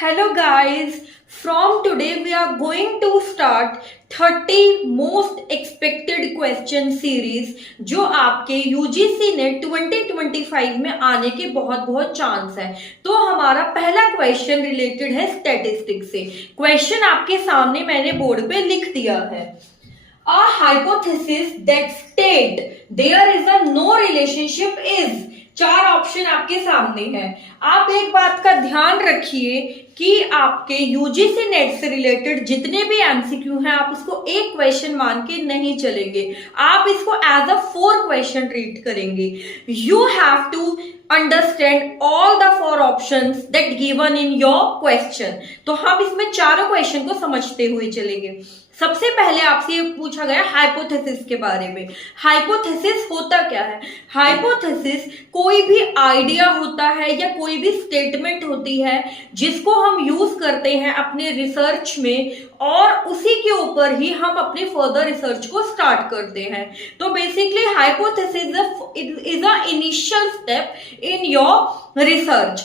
Hello guys, from today we are going to start 30 most expected question series जो आपके UGC ने 2025 में आने के बहुत बहुत चांस है। तो हमारा पहला क्वेश्चन रिलेटेड है स्टैटिस्टिक्स से। क्वेश्चन आपके सामने मैंने बोर्ड पे लिख दिया है। A hypothesis that state there is a no relationship is, चार ऑप्शन आपके सामने हैं। आप एक बात का ध्यान रखिए कि आपके यूजीसी नेट से रिलेटेड जितने भी एमसीक्यू हैं आप उसको एक क्वेश्चन मान के नहीं चलेंगे, आप इसको एज अ 4 क्वेश्चन ट्रीट करेंगे। You have to understand all the 4 options that given in your question. तो हम इसमें चारों क्वेश्चन को समझते हुए चलेंगे। सबसे पहले आपसे ये पूछा गया हाइपोथेसिस के बारे में। हाइपोथेसिस होता क्या है? हाइपोथेसिस कोई भी आइडिया होता है या कोई भी स्टेटमेंट होती है जिसको हम यूज करते हैं अपने रिसर्च में और उसी के ऊपर ही हम अपने फर्दर रिसर्च को स्टार्ट करते हैं। तो basically hypothesis is a initial step in your research.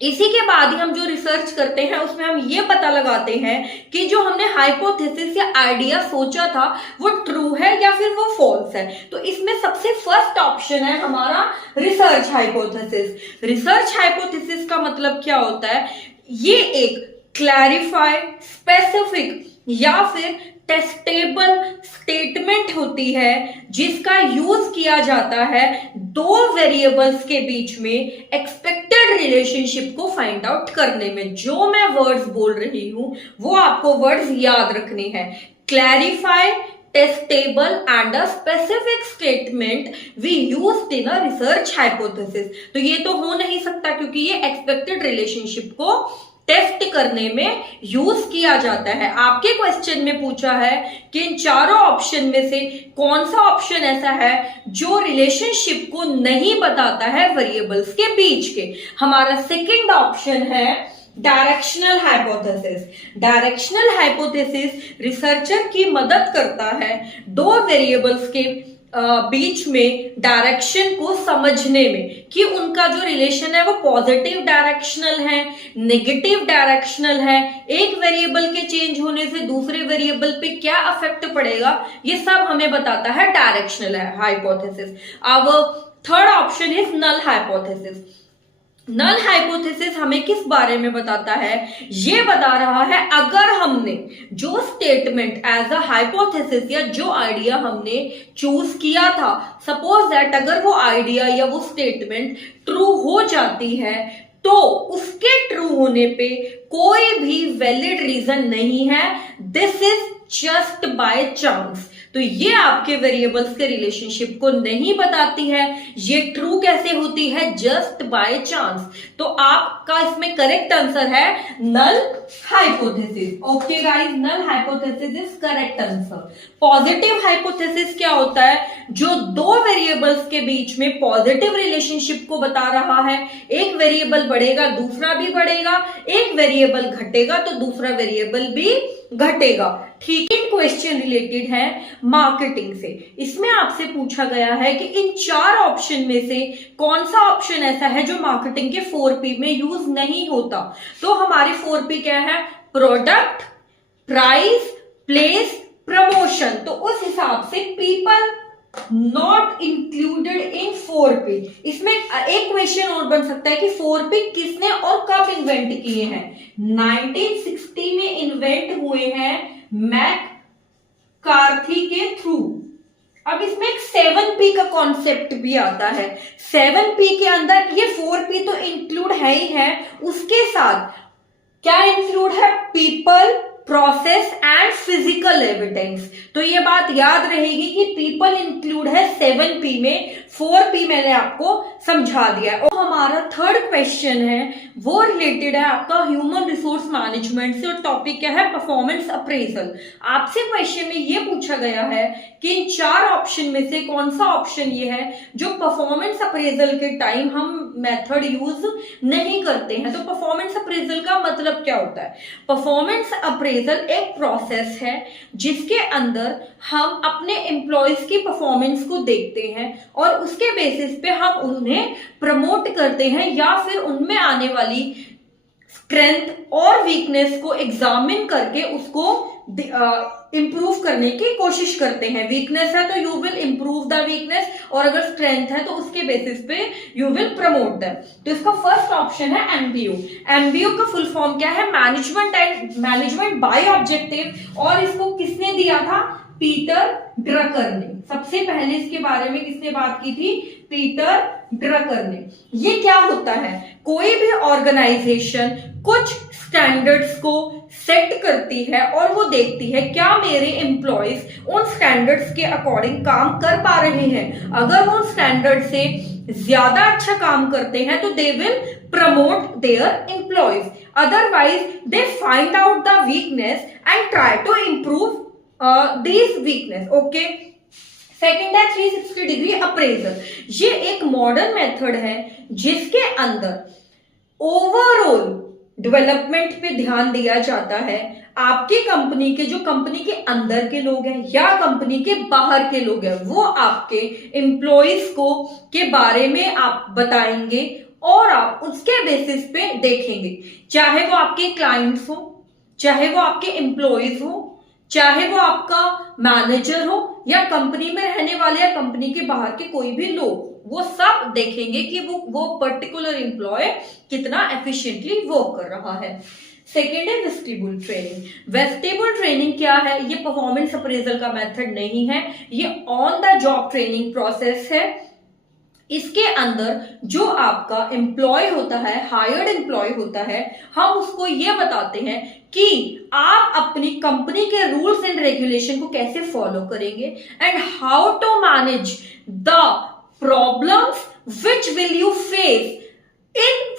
इसी के बाद ही हम जो रिसर्च करते हैं उसमें हम ये पता लगाते हैं कि जो हमने हाइपोथेसिस या आइडिया सोचा था वो ट्रू है या फिर वो फॉल्स है। तो इसमें सबसे फर्स्ट ऑप्शन है हमारा रिसर्च हाइपोथेसिस। रिसर्च हाइपोथेसिस का मतलब क्या होता है? ये एक क्लैरिफाइड, स्पेसिफिक या फिर टेस्टेबल स्टेटमेंट होती है जिसका यूज किया जाता है दो वेरिएबल्स के बीच में एक्सपेक्टेड रिलेशनशिप को फाइंड आउट करने में। जो मैं वर्ड्स बोल रही हूं वो आपको वर्ड्स याद रखने हैं। Clarify, testable and a specific statement we used in a research hypothesis. तो ये तो हो नहीं सकता क्योंकि ये एक्सपेक्टेड रिलेशनशिप को टेस्ट करने में यूज किया जाता है। आपके क्वेश्चन में पूछा है कि इन चारों ऑप्शन में से कौन सा ऑप्शन ऐसा है जो रिलेशनशिप को नहीं बताता है वेरिएबल्स के बीच के। हमारा सेकंड ऑप्शन है directional hypothesis. Directional hypothesis researcher की मदद करता है दो वेरिएबल्स के बीच में डायरेक्शन को समझने में कि उनका जो रिलेशन है वो पॉजिटिव डायरेक्शनल है, नेगेटिव डायरेक्शनल है, एक वेरिएबल के चेंज होने से दूसरे वेरिएबल पे क्या इफेक्ट पड़ेगा, ये सब हमें बताता है directional hypothesis. Our third option is null hypothesis. Null hypothesis हमें किस बारे में बताता है? ये बता रहा है अगर हमने जो स्टेटमेंट एज अ हाइपोथेसिस या जो आइडिया हमने चूज किया था, सपोज दैट अगर वो आइडिया या वो स्टेटमेंट ट्रू हो जाती है तो उसके ट्रू होने पे कोई भी वैलिड रीजन नहीं है, this is just by chance. तो ये आपके वेरिएबल्स के रिलेशनशिप को नहीं बताती है। ये ट्रू कैसे होती है? Just by chance. तो आपका इसमें करेक्ट आंसर है null hypothesis. Okay guys, null hypothesis is correct answer. Positive hypothesis क्या होता है? जो दो वेरिएबल्स के बीच में पॉजिटिव रिलेशनशिप को बता रहा है। एक वेरिएबल बढ़ेगा दूसरा भी बढ़ेगा, एक वेरिएबल घटेगा तो दूसरा वेरिएबल भी घटेगा। ठीक है, क्वेश्चन रिलेटेड है मार्केटिंग से। इसमें आपसे पूछा गया है कि इन चार ऑप्शन में से कौन सा ऑप्शन ऐसा है जो मार्केटिंग के 4P में यूज नहीं होता। तो हमारे 4P क्या है? Product, price, place, promotion. तो उस हिसाब से people not included in 4P। इसमें एक क्वेश्चन और बन सकता है कि 4P किसने और कब इन्वेंट किए हैं? 1960 में इन्वेंट हुए हैं मैक कार्थी के थ्रू। अब इसमें एक 7P का कॉन्सेप्ट भी आता है। 7P के अंदर ये 4P तो इंक्लूड है ही है, उसके साथ क्या इंक्लूड है? People, process and physical evidence. तो ये बात याद रहेगी कि पीपल इंक्लूड है 7P में, 4P मैंने आपको समझा दिया है। और हमारा थर्ड क्वेश्चन है वो रिलेटेड है आपका ह्यूमन रिसोर्स मैनेजमेंट से और टॉपिक क्या है? Performance appraisal. आपसे क्वेश्चन में ये पूछा गया है कि इन चार ऑप्शन में से कौन सा ऑप्शन ये है जो परफॉर्मेंस अप्रेजल के टाइम हम मेथड यूज नहीं करते हैं। तो परफॉर्मेंस अप्रेजल का मतलब क्या होता है? परफॉर्मेंस अप्रेजल एक प्रोसेस है जिसके अंदर हम अपने एम्प्लॉयज की परफॉर्मेंस को देखते हैं और उसके बेसिस पे हम उन्हें प्रमोट करते हैं या फिर उनमें आने वाली स्ट्रेंथ और वीकनेस को एग्जामिन करके उसको इंप्रूव करने की कोशिश करते हैं। वीकनेस है तो you will improve the weakness, और अगर स्ट्रेंथ है तो उसके बेसिस पे यू विल प्रमोट दैम। तो इसका फर्स्ट ऑप्शन है एमबीओ। एमबीओ का फुल फॉर्म क्या है? Management by objective. और इसको किसने दिया था? पीटर ड्रकर ने। सबसे पहले इसके बारे में किसने बात की थी? पीटर ड्रकर ने। ये क्या होता है? कोई भी ऑर्गेनाइजेशन कुछ स्टैंडर्ड्स को सेट करती है और वो देखती है क्या मेरे एम्प्लॉयज उन स्टैंडर्ड्स के अकॉर्डिंग काम कर पा रहे हैं। अगर वो स्टैंडर्ड से ज्यादा अच्छा काम करते हैं तो they will promote their employees, otherwise they find out the weakness and try to improve this weakness. Okay, second है 360 डिग्री अप्रेजल। ये एक मॉडर्न मेथड है जिसके अंदर ओवरऑल डेवलपमेंट पे ध्यान दिया जाता है। आपकी कंपनी के जो कंपनी के अंदर के लोग हैं या कंपनी के बाहर के लोग हैं, वो आपके एम्प्लॉयज को के बारे में आप बताएंगे और आप उसके बेसिस पे देखेंगे, चाहे वो आपके क्लाइंट्स हो, चाहे वो आपके एम्प्लॉयज हो, चाहे वो आपका मैनेजर हो, या कंपनी में रहने वाले या कंपनी के बाहर के कोई भी लोग, वो सब देखेंगे कि वो पर्टिकुलर एम्प्लॉय कितना एफिशिएंटली वर्क कर रहा है। सेकेंड है वेस्टिबुल ट्रेनिंग। वेस्टिबुल ट्रेनिंग क्या है? ये परफॉर्मेंस अप्रेजल का मेथड नहीं है, ये on the job training process है। इसके अंदर जो आपका एम्प्लॉय होता है, हायर्ड एम्प्लॉय होता है, हम उसको ये बताते हैं कि आप अपनी कंपनी के रूल्स एंड रेगुलेशन को कैसे फॉलो करेंगे and how to manage the problems which will you face in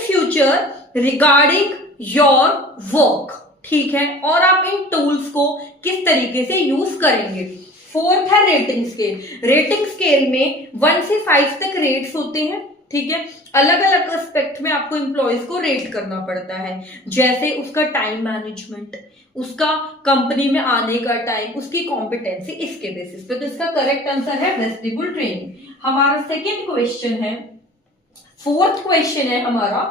future regarding your work. ठीक है, और आप इन टूल्स को किस तरीके से यूज करेंगे। फोर्थ है रेटिंग स्केल। रेटिंग स्केल में 1 से 5 तक रेट्स होते हैं। ठीक है, अलग अलग एस्पेक्ट में आपको एम्प्लॉयज को रेट करना पड़ता है, जैसे उसका टाइम मैनेजमेंट, उसका कंपनी में आने का टाइम, उसकी कॉम्पिटेंसी, इसके बेसिस पे। तो इसका करेक्ट आंसर है वेस्टिबुल ट्रेनिंग। हमारा सेकेंड क्वेश्चन है, फोर्थ क्वेश्चन है हमारा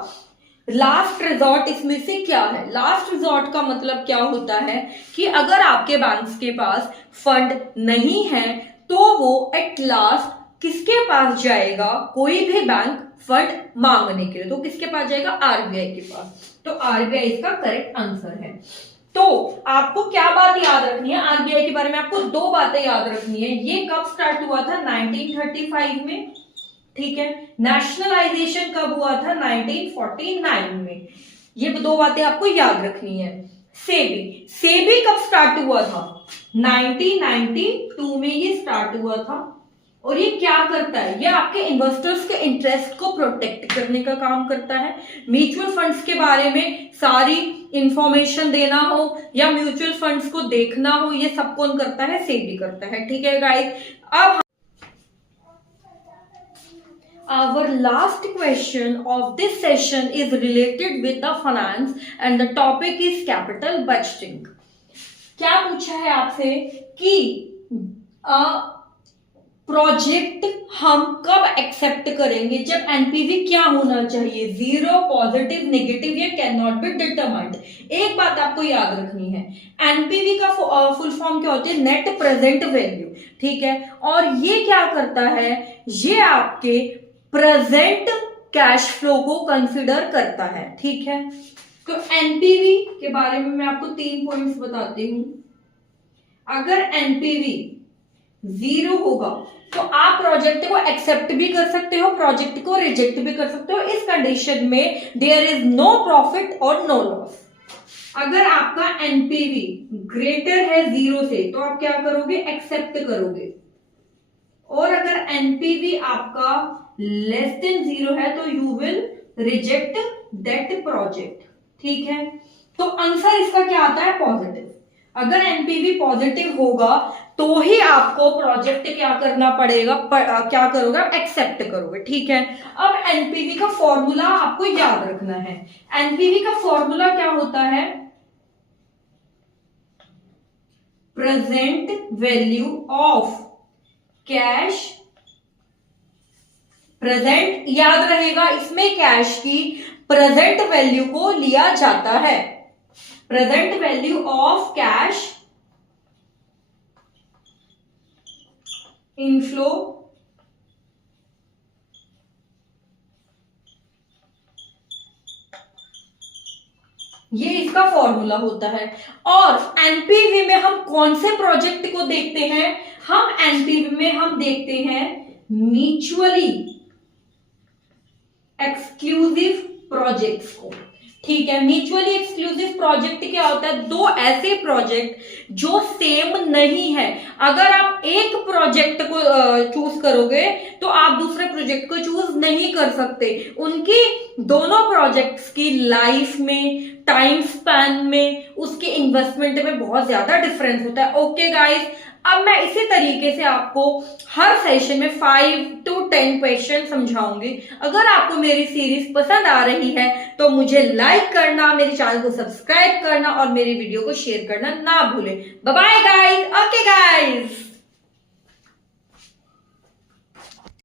लास्ट रिजॉर्ट। इसमें से क्या है? लास्ट रिजॉर्ट का मतलब क्या होता है कि अगर आपके बैंक्स के पास फंड नहीं है तो वो एट लास्ट किसके पास जाएगा? कोई भी बैंक फंड मांगने के लिए तो किसके पास जाएगा? आरबीआई के पास। तो आरबीआई इसका करेक्ट आंसर है। तो आपको क्या बात याद रखनी है आरबीआई के बारे में? आपको दो बातें याद रखनी है। ये कब स्टार्ट हुआ था? 1935 में। ठीक है, नेशनलाइजेशन कब हुआ था? 1949 में। ये दो बातें आपको याद रखनी है। सेबी कब स्टार्ट हुआ था? 1992 में ये स्टार्ट हुआ था। और ये क्या करता है? ये आपके इन्वेस्टर्स के इंटरेस्ट को प्रोटेक्ट करने का काम करता है। म्यूचुअल फंड्स के बारे में सारी इंफॉर्मेशन देना हो या म्यूचुअल फंड्स को देखना हो, ये सब कौन करता है? सेबी करता है। ठीक है गाइस, अब our last question of this session is related with the finance and the topic is capital budgeting. क्या पूछा है आपसे कि प्रोजेक्ट हम कब एक्सेप्ट करेंगे? जब एनपीवी क्या होना चाहिए? 0, पॉजिटिव, नेगेटिव या कैन नॉट बी डिटरमाइंड। एक बात आपको याद रखनी है, एनपीवी का फुल फॉर्म क्या होती है? Net present value. ठीक है, और ये क्या करता है? ये आपके प्रेजेंट कैश फ्लो को कंसिडर करता है। ठीक है, तो एनपीवी के बारे में मैं आपको 3 पॉइंट्स बताती हूं। अगर एनपीवी 0 होगा तो आप प्रोजेक्ट को एक्सेप्ट भी कर सकते हो, प्रोजेक्ट को रिजेक्ट भी कर सकते हो। इस कंडीशन में देयर इज नो प्रॉफिट और नो लॉस। अगर आपका एनपीवी ग्रेटर है 0 से तो आप क्या करोगे? एक्सेप्ट करोगे। और अगर एनपीवी आपका लेस देन 0 है तो you will reject that project. ठीक है, तो आंसर इसका क्या आता है? पॉजिटिव। अगर एनपीवी पॉजिटिव होगा तो ही आपको प्रोजेक्ट क्या करना पड़ेगा? क्या करोगे? एक्सेप्ट करोगे। ठीक है, अब एनपीवी का फॉर्मूला आपको याद रखना है। एनपीवी का फॉर्मूला क्या होता है? Present value of cash present याद रहेगा, इसमें कैश की प्रेजेंट वैल्यू को लिया जाता है। Present value of cash inflow ये इसका फॉर्मूला होता है। और एनपीवी में हम कौन से प्रोजेक्ट को देखते हैं? हम एनपीवी में हम देखते हैं म्यूचुअली एक्सक्लूसिव प्रोजेक्ट्स को। ठीक है, म्यूचुअली एक्सक्लूसिव प्रोजेक्ट क्या होता है? दो ऐसे प्रोजेक्ट जो सेम नहीं है। अगर आप एक प्रोजेक्ट को चूज करोगे तो आप दूसरे प्रोजेक्ट को चूज नहीं कर सकते। उनकी दोनों प्रोजेक्ट्स की लाइफ में, टाइम स्पैन में, उसके इन्वेस्टमेंट में बहुत ज्यादा डिफरेंस होता है। ओके गाइस, अब मैं इसी तरीके से आपको हर सेशन में 5 to 10 क्वेश्चन समझाऊंगी। अगर आपको मेरी सीरीज पसंद आ रही है तो मुझे लाइक करना, मेरे चैनल को सब्सक्राइब करना और मेरी वीडियो को शेयर करना ना भूलें। Bye bye guys. Okay guys.